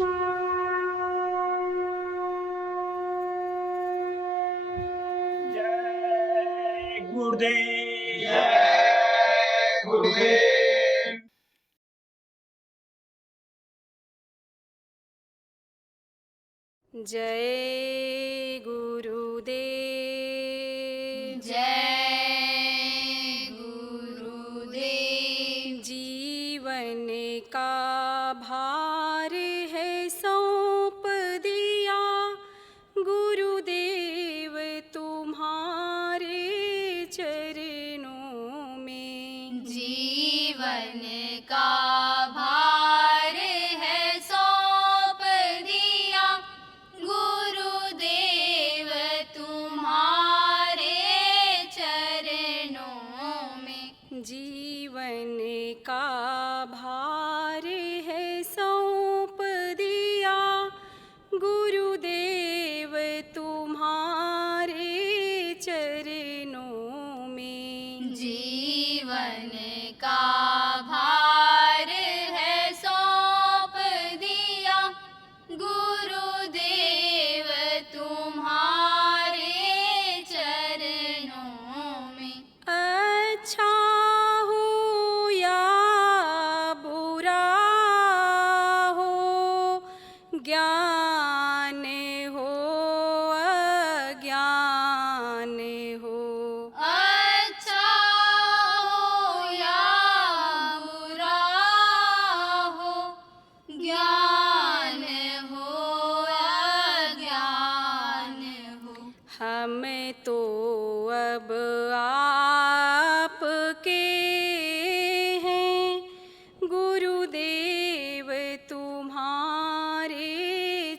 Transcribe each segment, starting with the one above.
जय गुरुदेव। जय गुरुदेव। जय गुरुदेव। जय गुरुदेव। जीवन का भार है सौंप दिया गुरुदेव तुम्हारे चरणों में। जीवन का भार है सौंप दिया गुरुदेव तुम्हारे चरणों में। जीवन का भार है सौंप दिया गुरुदेव तुम्हारे चरणों में। जीवन का भार है सौंप दिया गुरुदेव तुम्हारे चरणों में। अच्छा हो या बुरा हो, ज्ञान हो अज्ञान हो, अच्छा हो या बुरा हो, ज्ञान हो अज्ञान हो। हम तो अब आपके हैं गुरुदेव तुम्हारे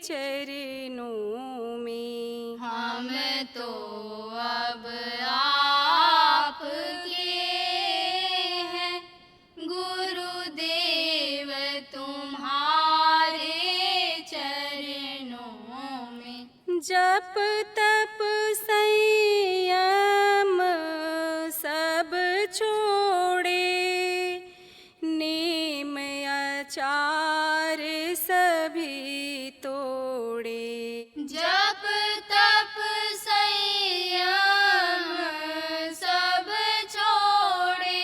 चरणों में। हम तो अब आपके हैं गुरुदेव तुम्हारे चरणों में। जप तप संयम सब छोड़े, नेम आचार सभी तोड़े। जप तप संयम सब छोड़े,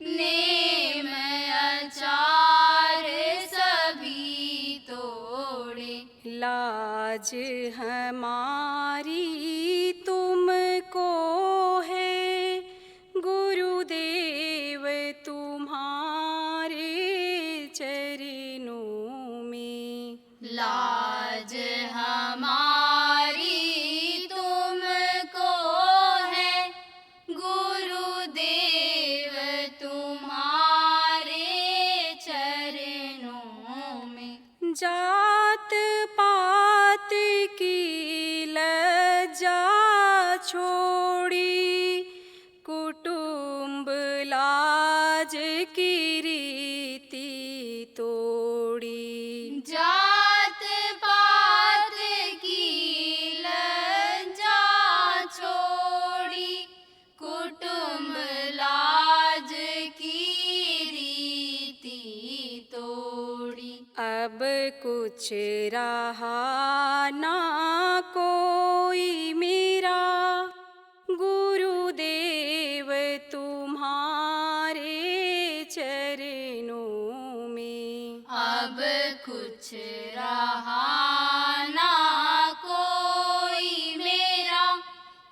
नेम आचार सभी तोड़े। लाज हमारी तुमको है गुरुदेव तुम्हारे चरणों में। लाज हमारी तुमको है गुरुदेव तुम्हारे चरणों में। जात पात की लज्जा छोड़ी, कुटुंब लाज की रीति तोड़ी। जात पात की लज्जा छोड़ी, कुटुंब लाज की रीति तोड़ी। अब कुछ रहा ना कोई मेरा गुरुदेव तुम्हारे चरणों में। अब कुछ रहा ना कोई मेरा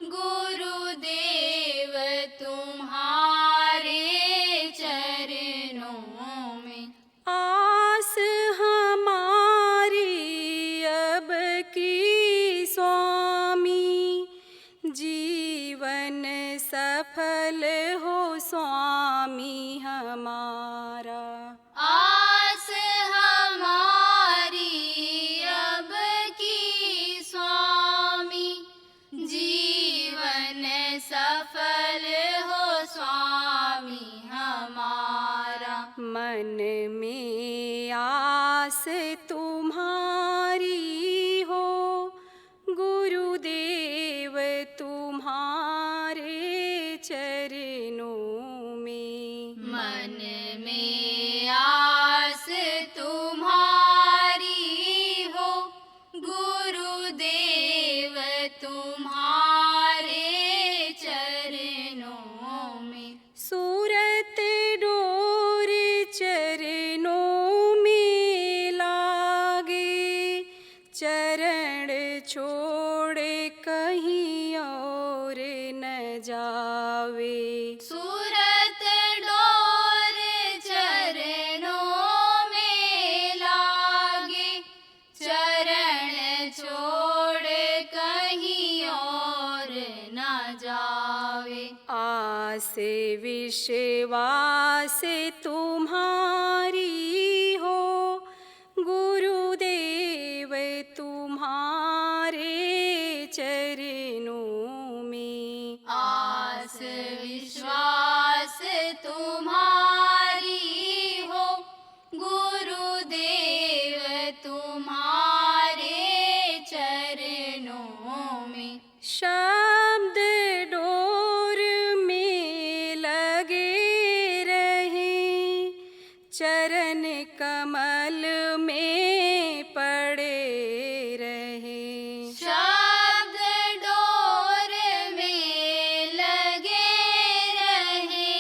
गुरुदेव तुम्हारे चरणों में। आस हमारी अब की स्वामी, जीवन सफल हो स्वामी हमारा। आस हमारी अब की स्वामी, जीवन सफल हो स्वामी हमारा। मन में आस तुम्हारी हो गुरुदेव तुम्हारे चरणों में। मन में आस तुम्हारी आस विश्वास तुम्हारी हो, गुरुदेव तुम्हारे चरणों में। आस विश्वास तुम्हारी हो, गुरुदेव तुम्हारे चरणों में। शब्द डोर में लगे रहे, चरण कमल में पड़े रहे। शब्द डोर में लगे रहे,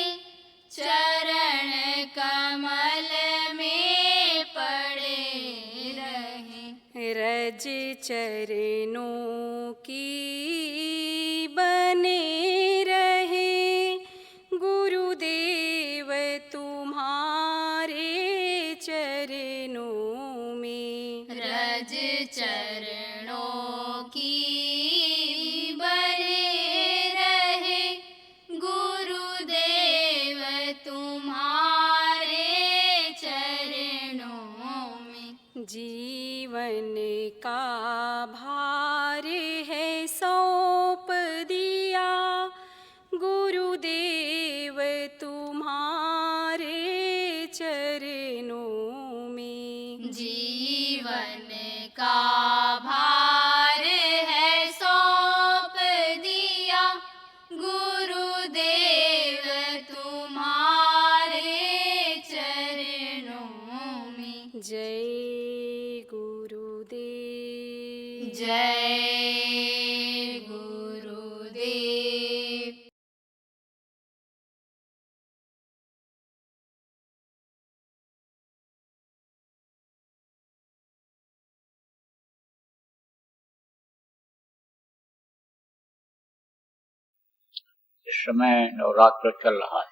चरण कमल में पड़े रहे। रज चरणों की बने रहे, गुरुदेव तुम्हारे चरणों में। रज चरणों की बने रहे, गुरुदेव तुम्हारे चरणों में। जीवन का भार है सौंप दिया, गुरुदेव तुम्हारे चरणों में। जीवन का भार है सौंप दिया, गुरुदेव तुम्हारे चरणों में। जय गुरुदेव। जय गुरुदेव। इस समय नवरात्र चल रहा है।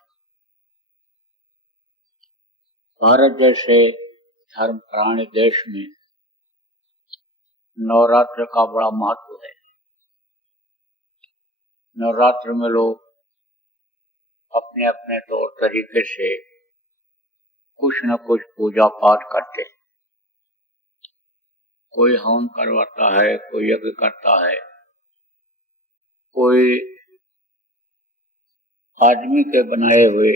भारत जैसे धर्मपरायण देश में नवरात्र का बड़ा महत्व है। नवरात्र में लोग अपने अपने तौर तरीके से कुछ न कुछ पूजा पाठ करते हैं। कोई हवन करवाता है, कोई यज्ञ करता है, कोई आदमी के बनाए हुए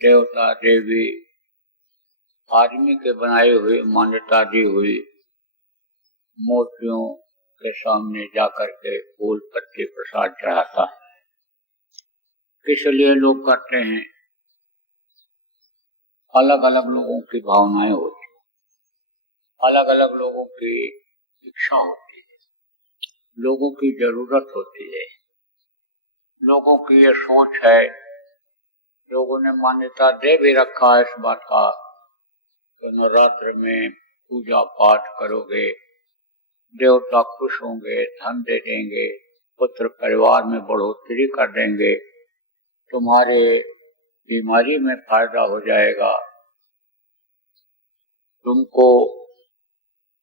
देवता देवी, आदमी के बनाए हुए मान्यता दी हुई मूर्तियों के सामने जाकर के फूल पत्ती प्रसाद चढ़ाता है। किस लिए लोग करते हैं? अलग अलग लोगों की भावनाएं होती हैं, अलग अलग लोगों की इच्छा होती है, लोगों की जरूरत होती है, लोगों की ये सोच है, लोगों ने मान्यता दे भी रखा है इस बात का, तो नवरात्र में पूजा पाठ करोगे, देवता खुश होंगे, धन दे देंगे, पुत्र परिवार में बढ़ोतरी कर देंगे, तुम्हारे बीमारी में फायदा हो जाएगा, तुमको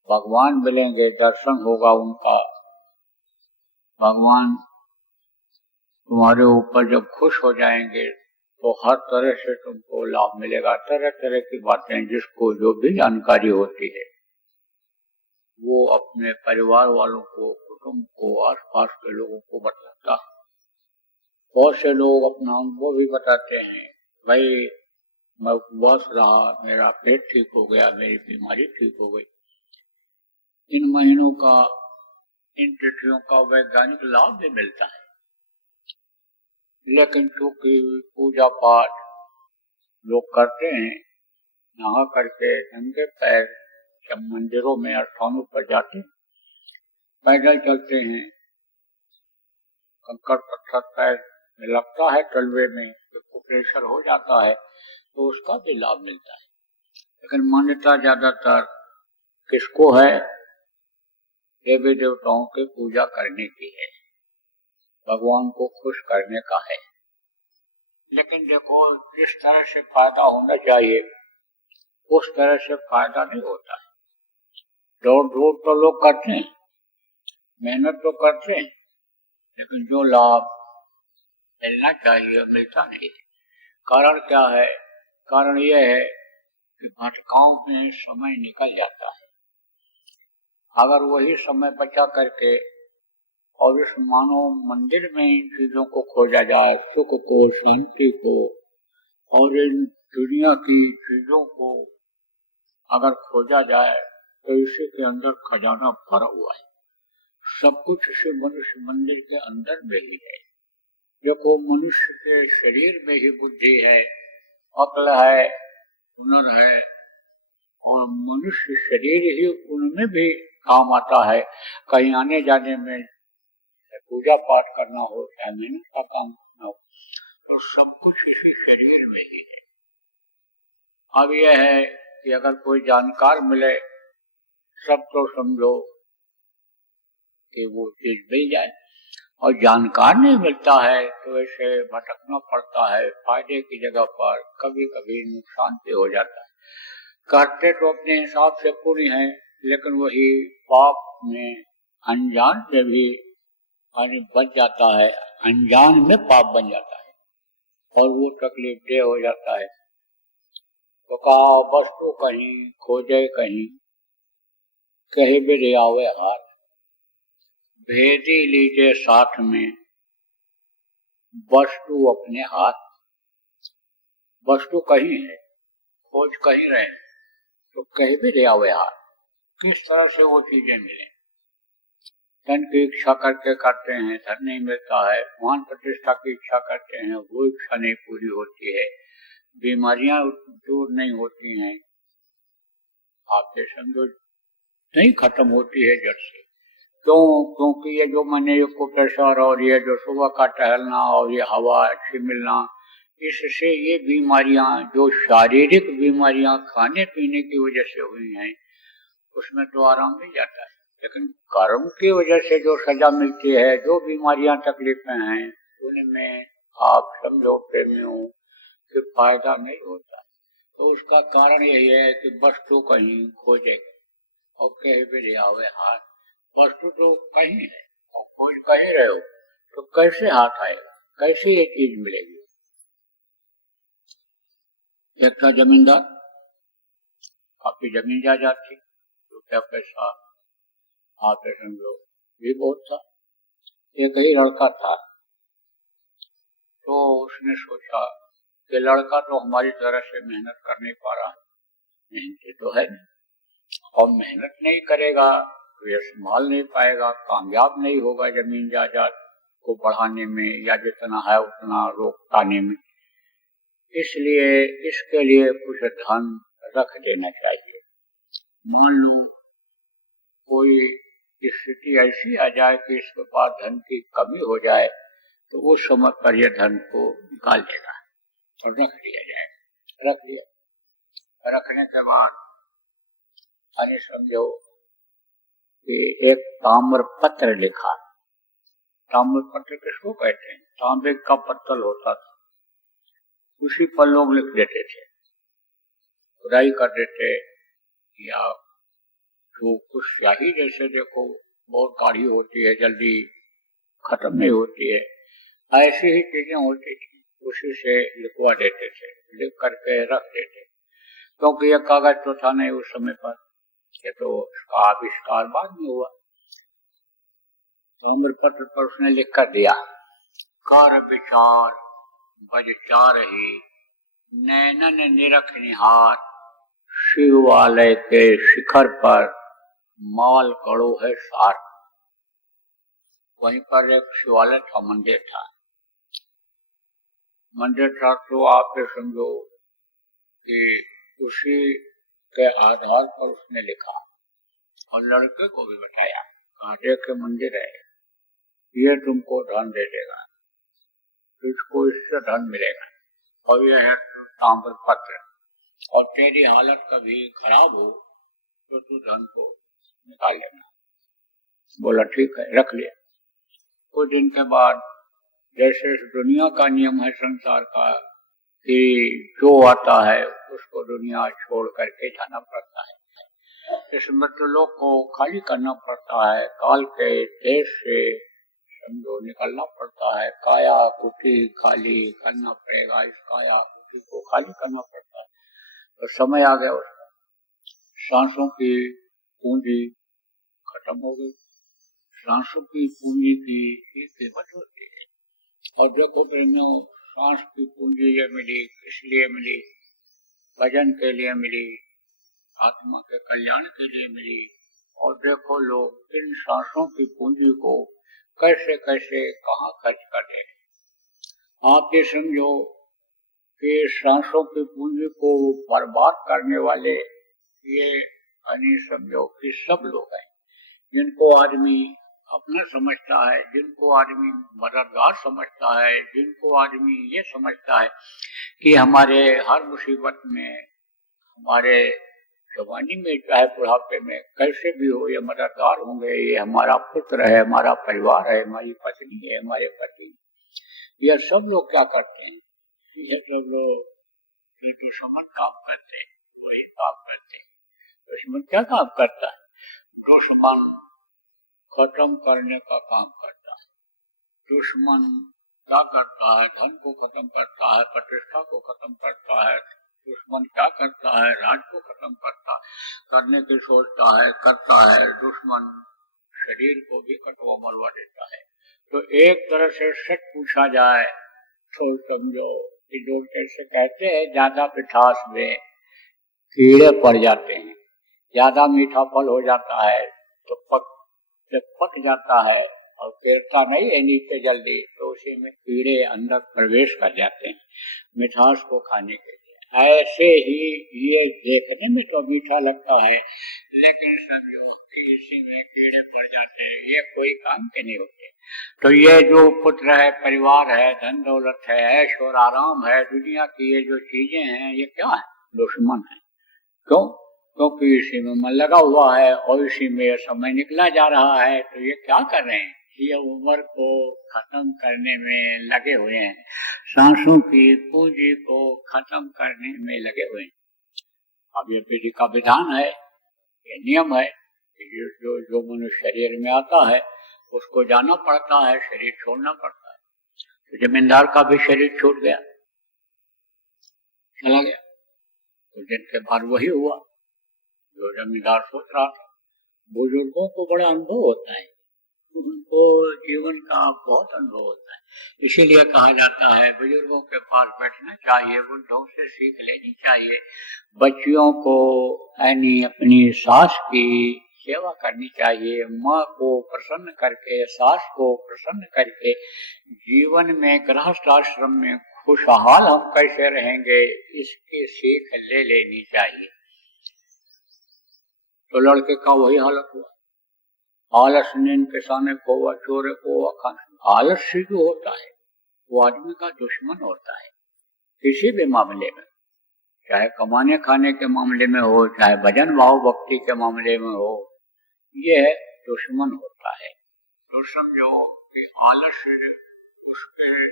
भगवान मिलेंगे, दर्शन होगा उनका, भगवान तुम्हारे ऊपर जब खुश हो जाएंगे तो हर तरह से तुमको लाभ मिलेगा। तरह तरह की बातें जिसको जो भी जानकारी होती है वो अपने परिवार वालों को, कुटुंब को, आसपास के लोगों को बताता। बहुत से लोग अपना अनुभव भी बताते हैं, भाई मैं उपवास रहा, मेरा पेट ठीक हो गया, मेरी बीमारी ठीक हो गई। इन महीनों का, इन तिथियों का वैज्ञानिक लाभ भी मिलता है, लेकिन चूंकि पूजा पाठ लोग करते हैं, नहा करके नंगे पैर जब मंदिरों में स्थानों पर जाते हैं, पैदल चलते हैं, कंकड़ पत्थर पैर में लगता है, तलवे में तो प्रेशर हो जाता है, तो उसका भी लाभ मिलता है। लेकिन मान्यता ज्यादातर किसको है? देवी देवताओं की पूजा करने की है, भगवान को खुश करने का है। लेकिन देखो, जिस तरह से फायदा होना चाहिए उस तरह से फायदा नहीं होता है। दौड़ धूप तो लोग करते हैं, मेहनत तो करते हैं, लेकिन जो लाभ मिलना चाहिए, मिलता नहीं है। कारण क्या है? कारण यह है कि भटकाव में समय निकल जाता है। अगर वही समय बचा करके और इस मानव मंदिर में इन चीजों को खोजा जाए, सुख को, शांति को और इन दुनिया की चीजों को अगर खोजा जाए तो इसी के अंदर खजाना भरा हुआ है। सब कुछ इसी मनुष्य मंदिर के अंदर में ही है। देखो, मनुष्य के शरीर में ही बुद्धि है, अक्ल है, हुनर है और मनुष्य शरीर ही उनमें भी काम आता है। कहीं आने जाने में, पूजा पाठ करना हो, चाहे मेहनत का काम करना हो, तो सब कुछ इसी शरीर में ही है। अब यह है कि अगर कोई जानकार मिले सब तो समझो कि वो चीज मिल जाए, और जानकार नहीं मिलता है तो ऐसे भटकना पड़ता है। फायदे की जगह पर कभी कभी नुकसान भी हो जाता है। करते तो अपने हिसाब से पूरी है, लेकिन वही पाप में अनजान से भी बच जाता है, अनजान में पाप बन जाता है और वो तकलीफ दे हो जाता है। तो कहा, वस्तु कहीं खोजे कहीं, कहे भी आवे हाथ, भेदी लीजिए साथ में, वस्तु अपने हाथ। वस्तु कहीं है, खोज कहीं रहे, तो कहे भी आवे हाथ। किस तरह से वो चीजें मिले? धन की इच्छा करके करते हैं, धन नहीं मिलता है। मान प्रतिष्ठा की इच्छा करते हैं, वो इच्छा नहीं पूरी होती है। बीमारियां दूर नहीं होती हैं, आपके समझो नहीं खत्म होती है जड़ से। क्यों? क्योंकि ये जो मैंने को प्रेशर और ये जो सुबह का टहलना और ये हवा अच्छी मिलना, इससे ये बीमारियां, जो शारीरिक बीमारियां खाने पीने की वजह से हुई हैं, उसमें तो आराम मिल जाता है। लेकिन कर्म की वजह से जो सजा मिलती है, जो बीमारियां तकलीफें हैं, उनमें आप समझो प्रेमियों कि फायदा नहीं होता। तो उसका कारण यही है कि वस्तु कहीं खोजे और कहीं भी आवे हाथ। वस्तु तो कहीं है, खोज कहीं रहे हो, तो कैसे हाथ आएगा? कैसे ये चीज मिलेगी? एक था जमींदार, काफी जमीन जायदाद थी, रुपया पैसा आते समझो भी बहुत था। एक ही लड़का था, तो उसने सोचा कि लड़का तो हमारी तरह से मेहनत कर नहीं पा रहा, मेहनती तो है नहीं, और मेहनत नहीं करेगा तो ये संभाल नहीं पाएगा, कामयाब नहीं होगा जमीन जायदाद को बढ़ाने में या जितना है उतना रोक पाने में। इसलिए इसके लिए कुछ धन रख देना चाहिए। मान लो कोई स्थिति ऐसी आ जाए कि इसके पास धन की कमी हो जाए, तो उस समय पर यह धन को निकाल देगा और रख दिया जाएगा। रख दिया, रखने के बाद अरे समझो कि एक ताम्र पत्र लिखा। ताम्र पत्र किसको कहते हैं? तांबे का पत्तल होता था, उसी पर लोग लिख देते थे, खुदाई कर देते, या जो कुछ स्याही जैसे देखो बहुत गाढ़ी होती है, जल्दी खत्म नहीं होती है, ऐसी ही चीजें होती थी, उसी से लिखवा देते थे, लिख करके रख देते। क्योंकि यह कागज तो था नहीं उस समय पर, ये तो उसका आविष्कार बाद में हुआ। ताम्र पत्र पर उसने लिख कर दिया, कर विचार बज चार ही, नैनन निरख निहार, शिवालय के शिखर पर माल कड़ो है सार। वहीं पर एक शिवालय था, मंदिर था। मंदिर था तो आप ये समझो कि उसी के आधार पर उसने लिखा और लड़के को भी बताया, कांटे के मंदिर है, ये तुमको धन दे देगा, इसको इससे धन मिलेगा, और यह है ताम्र पत्र, और तेरी हालत कभी खराब हो तो तू धन को निकाल लेना। बोला ठीक है, रख लिया। कुछ दिन के बाद जैसे इस दुनिया का नियम है संसार का कि जो आता है उसको दुनिया छोड़ करके जाना पड़ता है। इस मृत्युलोक को खाली करना पड़ता है, काल के देश से समझो निकलना पड़ता है। काया कुटी खाली करना पड़ेगा, इस काया कुटी को खाली करना पड़ता है। तो समय आ गया उसका, सांसों की पूंजी खत्म हो गई। सांसों की पूंजी की कीमत होती है। और देखो प्रेमियों, सांस की पूंजी ये मिली, किस लिए मिली? भजन के लिए मिली, आत्मा के कल्याण के लिए मिली। और देखो लोग इन सांसों की पूंजी को कैसे कैसे कहाँ खर्च करते हैं। आप ये समझो कि सांसों की पूंजी को बर्बाद करने वाले ये यानी समझो कि सब लोग हैं जिनको आदमी अपना समझता है, जिनको आदमी मददगार समझता है, जिनको आदमी ये समझता है कि हमारे हर मुसीबत में, हमारे जवानी में चाहे बुढ़ापे में कैसे भी हो ये मददगार होंगे। ये हमारा पुत्र है, हमारा परिवार है, हमारी पत्नी है, हमारे पति। ये सब लोग क्या करते हैं? ये सब लोग दुश्मन काम करते हैं, वही काम करते हैं। दुश्मन क्या काम करता है? दुश्मन खत्म करने का काम करता है। दुश्मन क्या करता है? धन को खत्म करता है, प्रतिष्ठा को खत्म करता है। दुश्मन क्या करता है? राज को खत्म करने की सोचता है, करता है। दुश्मन शरीर को भी कटवा मरवा देता है। तो एक तरह से सच पूछा जाए तो समझो कि लोग कैसे कहते हैं, ज्यादा मिठास में कीड़े पड़ जाते हैं। ज्यादा मीठा फल हो जाता है तो जब पक जाता है और गिरता नहीं है नीचे जल्दी, तो उसी में कीड़े अंदर प्रवेश कर जाते हैं मिठास को खाने के लिए। ऐसे ही ये देखने में तो मीठा लगता है, लेकिन समझो कि इसी में कीड़े पड़ जाते हैं, ये कोई काम के नहीं होते। तो ये जो पुत्र है, परिवार है, धन दौलत है, ऐश और आराम है, दुनिया की ये जो चीजें हैं, ये क्या है? दुश्मन है। क्यों? क्योंकि इसी में मन लगा हुआ है और इसी में समय निकला जा रहा है। तो ये क्या कर रहे हैं? ये उम्र को खत्म करने में लगे हुए हैं, सांसों की पूंजी को खत्म करने में लगे हुए हैं। अब ये विधि का विधान है, ये नियम है कि जो मनुष्य शरीर में आता है उसको जाना पड़ता है, शरीर छोड़ना पड़ता है। तो जमींदार का भी शरीर छूट गया, चला गया। तो दिन के बाद वही हुआ जो जमींदार सोच रहा था। बुजुर्गों को बड़ा अनुभव होता है, उनको जीवन का बहुत अनुभव होता है। इसीलिए कहा जाता है बुजुर्गों के पास बैठना चाहिए, बुढ़ों से सीख लेनी चाहिए। बच्चियों को यानी अपनी सास की सेवा करनी चाहिए। माँ को प्रसन्न करके, सास को प्रसन्न करके जीवन में गृहस्थ आश्रम में खुशहाल हम कैसे रहेंगे, इसकी सीख ले लेनी चाहिए। तो लड़के का वही हालत हुआ। आलस नींद के सामने खोआ, चोरे को खाना। आलस्य जो होता है वो आदमी का दुश्मन होता है। किसी भी मामले में, चाहे कमाने खाने के मामले में हो, चाहे भजन भाव भक्ति के मामले में हो, यह दुश्मन होता है। तो समझो कि आलस्य उसके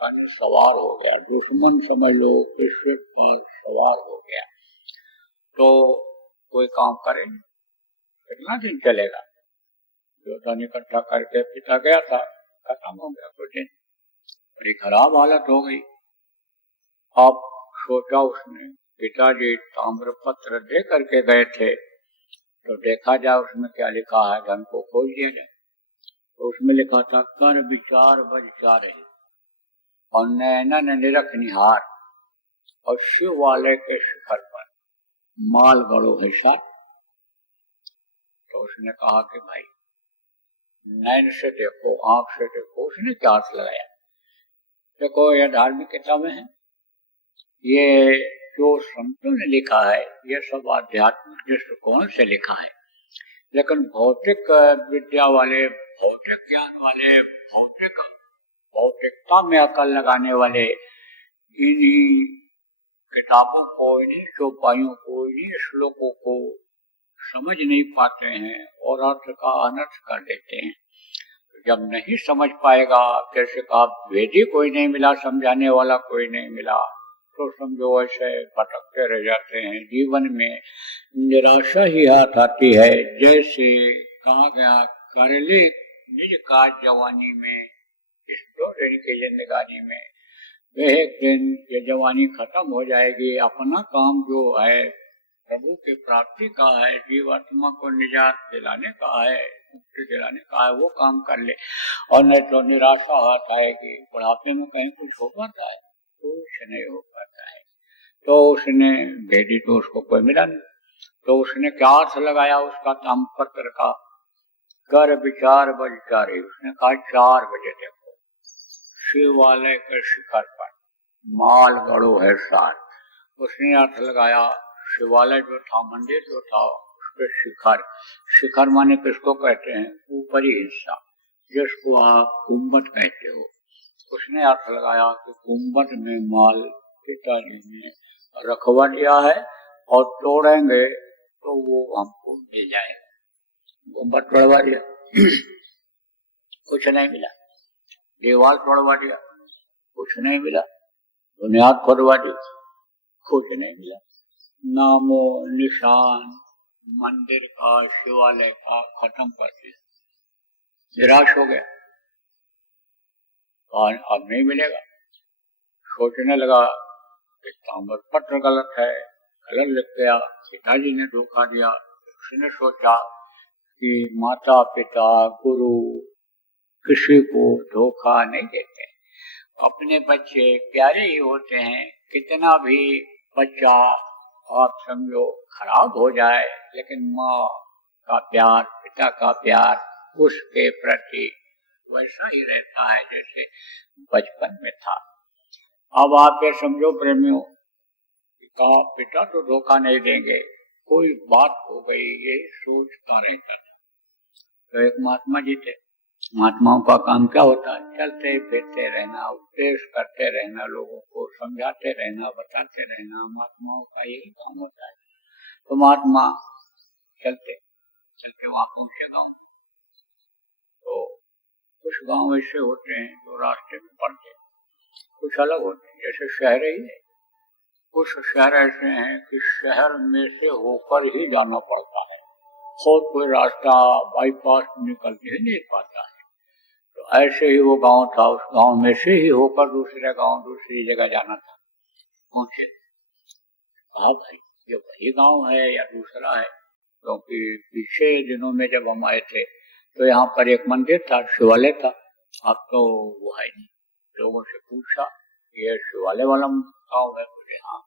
पर सवार हो गया, दुश्मन समझ लो इसके पर सवार हो गया। तो कोई काम करे, कितना दिन चलेगा? जो धन इकट्ठा करके पिता गया था, खत्म हो गया कुछ दिन, बड़ी खराब हालत हो गई। अब सोचा उसने, पिताजी ताम्र पत्र दे करके गए थे, तो देखा जाए उसमें क्या लिखा है, धन को खोज दिया जाए। तो उसमें लिखा था, कर विचार बज चारे और नैनन निरख निहार और शिव वाले के शिखर पर माल गड़ो है साथ। तो उसने कहा कि भाई नैन से देखो, आंख से देखो। उसने क्या अर्थ लगाया? देखो ये धार्मिक किताबें हैं, ये जो संतों ने लिखा है ये सब आध्यात्मिक दृष्टिकोण से लिखा है, लेकिन भौतिक विद्या वाले, भौतिक ज्ञान वाले, भौतिकता में अकल लगाने वाले इन्हीं किताबों को, इन्हीं चौपाइयों को, इन्हीं श्लोकों को समझ नहीं पाते हैं और अर्थ का अनर्थ कर देते हैं। जब नहीं समझ पाएगा, जैसे कहा वेदी कोई नहीं मिला, समझाने वाला कोई नहीं मिला, तो समझो ऐसे भटकते रह जाते हैं। जीवन में निराशा ही हाथ आती है। जैसे कहा गया, करले निज काज जवानी में, इस 2 दिन की जिंदगानी में एक दिन ये जवानी खत्म हो जाएगी। अपना काम जो है प्रभु की प्राप्ति का है, जीवात्मा को निजात दिलाने का है, मुक्ति दिलाने का है, वो काम कर ले। और नहीं तो निराशा हाथ आएगी। बुढ़ापे में कहीं कुछ हो पाता है? कुछ नहीं हो पाता है। तो उसने भेजी तो उसको कोई मिला नहीं। तो उसने क्या अर्थ लगाया उसका तामपत्र का? कर विचार बजचारे। उसने कहा 4 बजे देखो शिवालय के शिखर पर माल गड़ो है साथ। उसने अर्थ लगाया शिवालय जो था, मंदिर जो था, उसके शिखर। शिखर माने किसको कहते हैं? ऊपरी हिस्सा, जिसको आप गुम्बद कहते हो। उसने अर्थ लगाया कि गुम्बद में माल पिताजी ने रखवा दिया है और तोड़ेंगे तो वो हमको मिल जाएगा। गुम्बद तोड़वा दिया, कुछ नहीं मिला। दीवार तोड़वा दिया, कुछ नहीं मिला। बुनियाद खोदवा दी, कुछ नहीं मिला। नामो निशान मंदिर का, शिवालय का खत्म कर दिया। निराश हो गया और अब नहीं मिलेगा। सोचने लगा कि ताम्रपत्र गलत है, गलत लिख गया, पिताजी ने धोखा दिया। उसने सोचा कि माता पिता गुरु किसी को धोखा नहीं देते, अपने बच्चे प्यारे ही होते हैं। कितना भी बच्चा आप समझो खराब हो जाए, लेकिन माँ का प्यार, पिता का प्यार उसके प्रति वैसा ही रहता है जैसे बचपन में था। अब आप ये समझो प्रेमियों, कहा पिता तो धोखा नहीं देंगे, कोई बात हो गई, ये सोचता रहता था। तो एक महात्मा जी थे। महात्माओं का काम क्या होता है? चलते फिरते रहना, उपदेश करते रहना, लोगों को समझाते रहना, बताते रहना। महात्माओं का यही काम होता है। तो महात्मा चलते चलते वहां पहुंचे गाँव। तो कुछ गांव ऐसे होते हैं जो रास्ते में पड़ते, कुछ अलग होते हैं, जैसे शहर ही है। कुछ शहर ऐसे हैं कि शहर में से होकर ही जाना पड़ता है, और कोई रास्ता बाईपास निकल के ही नहीं पाता है। तो ऐसे ही वो गांव था, उस गांव में से ही होकर दूसरे गांव, दूसरी जगह जाना था। पहुंचे, कहा भाई ये वही गांव है या दूसरा है? क्योंकि पीछे दिनों में जब हम आए थे तो यहाँ पर एक मंदिर था, शिवालय था। अब तो वो है नहीं। लोगों से पूछा ये शिवालय वाला गांव है? बोले हाँ।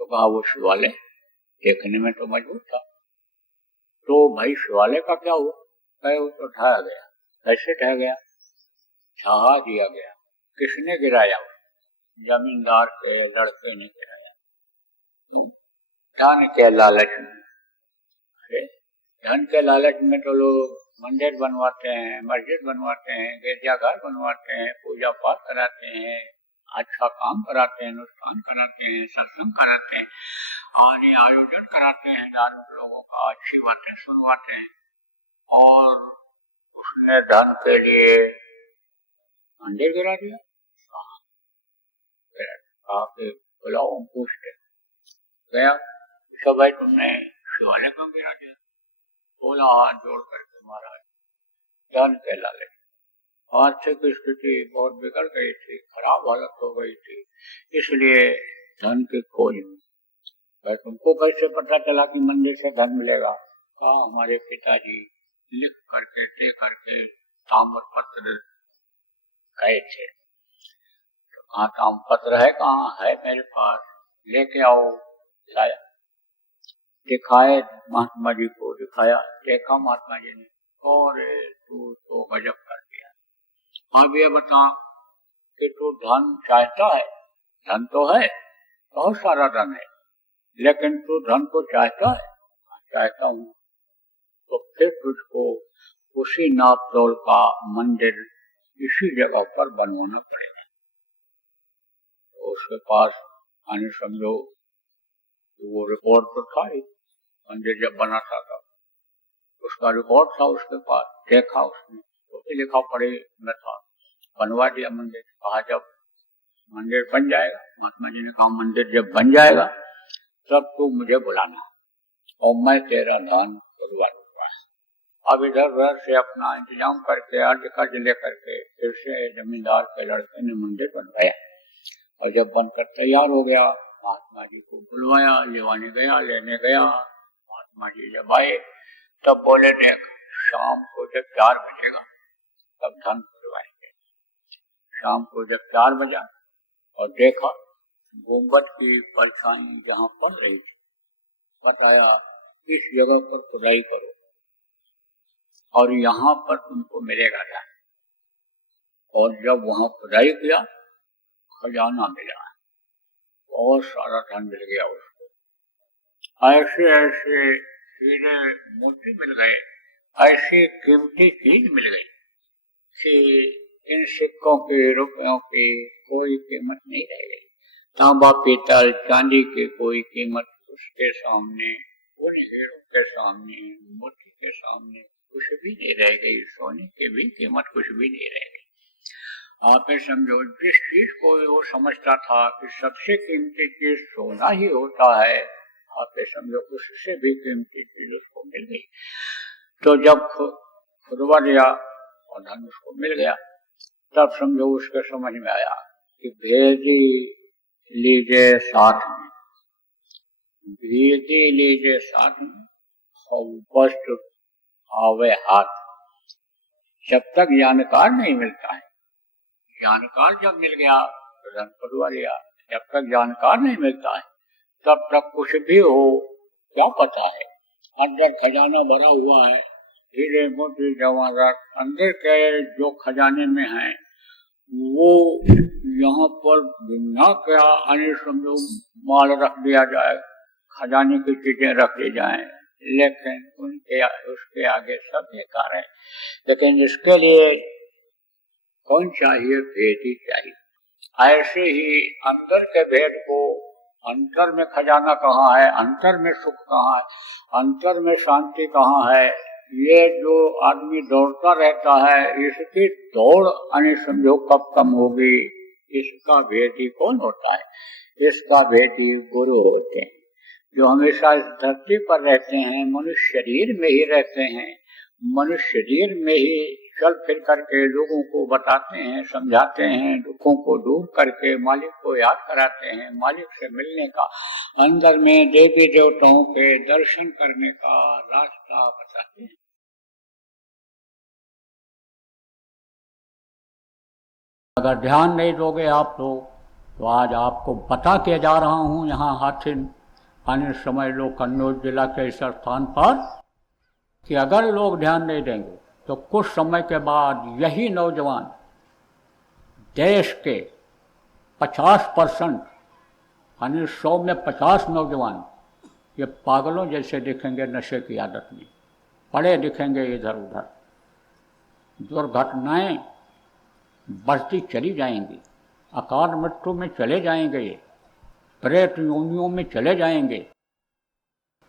तो कहा वो शिवालय देखने में तो मजबूत था। तो भाई शिवालय का क्या हुआ? कहे वो तो ढह गया। कैसे ढह गया? ढहा दिया गया। किसने गिराया? जमींदार के लड़के ने गिराया। धन के लालच में। अरे धन के लालच में तो लोग मंदिर बनवाते हैं, मस्जिद बनवाते हैं, गिरजाघर बनवाते हैं, पूजा पाठ कराते हैं, अच्छा काम कराते हैं, अनुष्ठान कराते हैं, सत्संग कराते हैं और ये आयोजन कराते हैं धार्मिक लोगों का, अच्छी बातें सुनवाते हैं। और उसने धन के लिए मंदिर गिरा दिया। फिर बुलाओ, पूछते गया, पूछा भाई तुमने शिवालय क्यों गिरा दिया? बोला हाथ जोड़ करके महाराज धन के लालच, आर्थिक स्थिति बहुत बिगड़ गई थी, खराब हालत हो गई थी, इसलिए धन की खोज में। भाई तुमको कैसे पता चला कि मंदिर से धन मिलेगा? कहा हमारे पिताजी लिख करके दे करके ताम्रपत्र गए थे। तो कहाँ ताम्रपत्र है? कहाँ है? मेरे पास, लेके आओ। लाया, दिखाए महात्मा जी को, दिखाया, देखा महात्मा जी ने, और तू तो गजब कर दिया। अब ये बता कि तू धन चाहता है? धन तो है, बहुत सारा धन है, लेकिन तू धन को चाहता है? चाहता हूँ। तो फिर तुझको उसी नाप तोल का मंदिर इसी जगह पर बनवाना पड़ेगा। तो उसके पास आने समझो वो रिकॉर्ड तो था ही, मंदिर जब बना था उसका रिकॉर्ड था उसके पास। देखा उसने तो भी लिखा पढ़े में था, बनवा दिया मंदिर। कहा जब मंदिर बन जाएगा, महात्मा जी ने कहा मंदिर जब बन जाएगा तब तू मुझे बुलाना और मैं तेरा दान करवा दूंगा। अब इधर उधर से अपना इंतजाम करके कर्ज लेकर के फिर से जमींदार के लड़के ने मंदिर बनवाया। और जब बनकर तैयार हो गया, महात्मा जी को बुलवाया, लेवाने गया, लेने गया। महात्मा जी जब आए तब बोले, देख शाम को जब 4 बजेगा तब धन खुलवाएंगे। शाम को जब 4 बजा और देखा गुंबद की परेशानी जहाँ पड़ रही थी, बताया इस जगह पर खुदाई करो और यहाँ पर तुमको मिलेगा धन। और जब वहां खुदाई किया खजाना मिला, बहुत सारा धन मिल गया उसको। ऐसे ऐसे हीरे मोती मिल गए, ऐसी कीमती चीज मिल गई कि इन सिक्कों के, रुपयों की कोई कीमत नहीं रह गई। तांबा पीतल चांदी की कोई कीमत उसके सामने, उन हीरों के सामने, मोती के सामने कुछ भी नहीं रह गई। सोने की भी कीमत कुछ भी नहीं रह गई। आप ये समझो, जिस चीज को वो समझता था कि सबसे कीमती चीज सोना ही होता है, आप ये समझो उससे भी कीमती चीज उसको मिल गई। तो जब खुदवा दिया और धन उसको मिल गया, तब समझो उसके समझ में आया कि भेजी लीजिए साथ में, भेजी लीजिए साथ में और वस्त्र आवे हाथ। जब तक जानकार नहीं मिलता है, जानकार जब मिल गया तो धन खुदवा लिया। जब तक जानकार नहीं मिलता है तब तक कुछ भी हो क्या पता है। अंदर खजाना भरा हुआ है, हीरे मोती जवाहरात अंदर के जो खजाने में है वो यहाँ पर बिना क्या अन्य समझो माल रख दिया जाए, खजाने की चीजें रख दी जाए, लेकिन उनके उसके आगे सब बेकार है। लेकिन इसके लिए कौन चाहिए? भेद ही चाहिए। ऐसे ही अंदर के भेद को, अंतर में खजाना कहाँ है, अंतर में सुख कहाँ है, अंतर में शांति कहाँ है, ये जो आदमी दौड़ता रहता है, इसकी दौड़ अन्य समझो कब कम होगी, इसका भेदी कौन होता है? इसका भेदी गुरु होते हैं, जो हमेशा इस धरती पर रहते हैं, मनुष्य शरीर में ही रहते हैं, मनुष्य शरीर में ही चल फिर करके लोगों को बताते हैं, समझाते हैं, दुखों को दूर करके मालिक को याद कराते हैं, मालिक से मिलने का, अंदर में देवी देवताओं के दर्शन करने का रास्ता बताते हैं। अगर ध्यान नहीं दोगे आप लोग तो आज आपको बता के जा रहा हूँ यहाँ हाथिन अन्य समय लोग कन्नौज जिला के इस स्थान पर कि अगर लोग ध्यान नहीं देंगे तो कुछ समय के बाद यही नौजवान देश के 50% यानी 100 में 50 नौजवान ये पागलों जैसे दिखेंगे, नशे की आदत में पड़े दिखेंगे इधर उधर। दुर्घटनाएं बढ़ती चली जाएंगी, अकाल मृत्यु में चले जाएंगे, ये प्रेत योनियों में चले जाएंगे।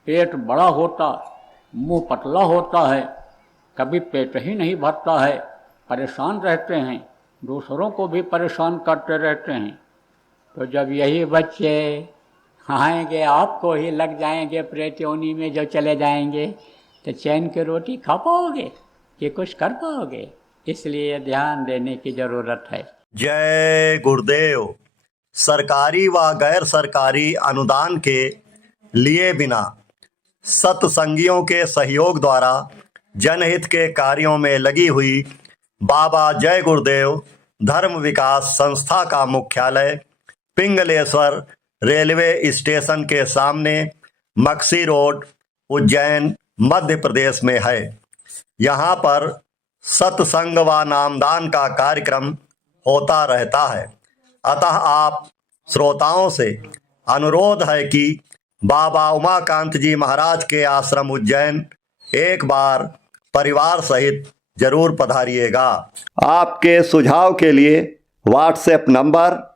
पेट बड़ा होता, मुंह पतला होता है, कभी पेट ही नहीं भरता है, परेशान रहते हैं, दूसरों को भी परेशान करते रहते हैं। तो जब यही बच्चे आएंगे, आपको ही लग जाएंगे प्रेत योनि में जो चले जाएंगे, तो चैन की रोटी खा पाओगे कि कुछ कर पाओगे? इसलिए ध्यान देने की जरूरत है। जय गुरुदेव। सरकारी व गैर सरकारी अनुदान के लिए बिना सत्संगियों के सहयोग द्वारा जनहित के कार्यों में लगी हुई बाबा जय गुरुदेव धर्म विकास संस्था का मुख्यालय पिंगलेश्वर रेलवे स्टेशन के सामने मक्सी रोड, उज्जैन, मध्य प्रदेश में है। यहाँ पर सत्संग व नामदान का कार्यक्रम होता रहता है। अतः आप श्रोताओं से अनुरोध है कि बाबा उमाकांत जी महाराज के आश्रम उज्जैन एक बार परिवार सहित जरूर पधारिएगा। आपके सुझाव के लिए व्हाट्सएप नंबर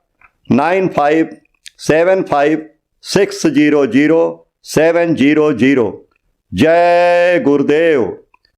9575600700। जय गुरुदेव।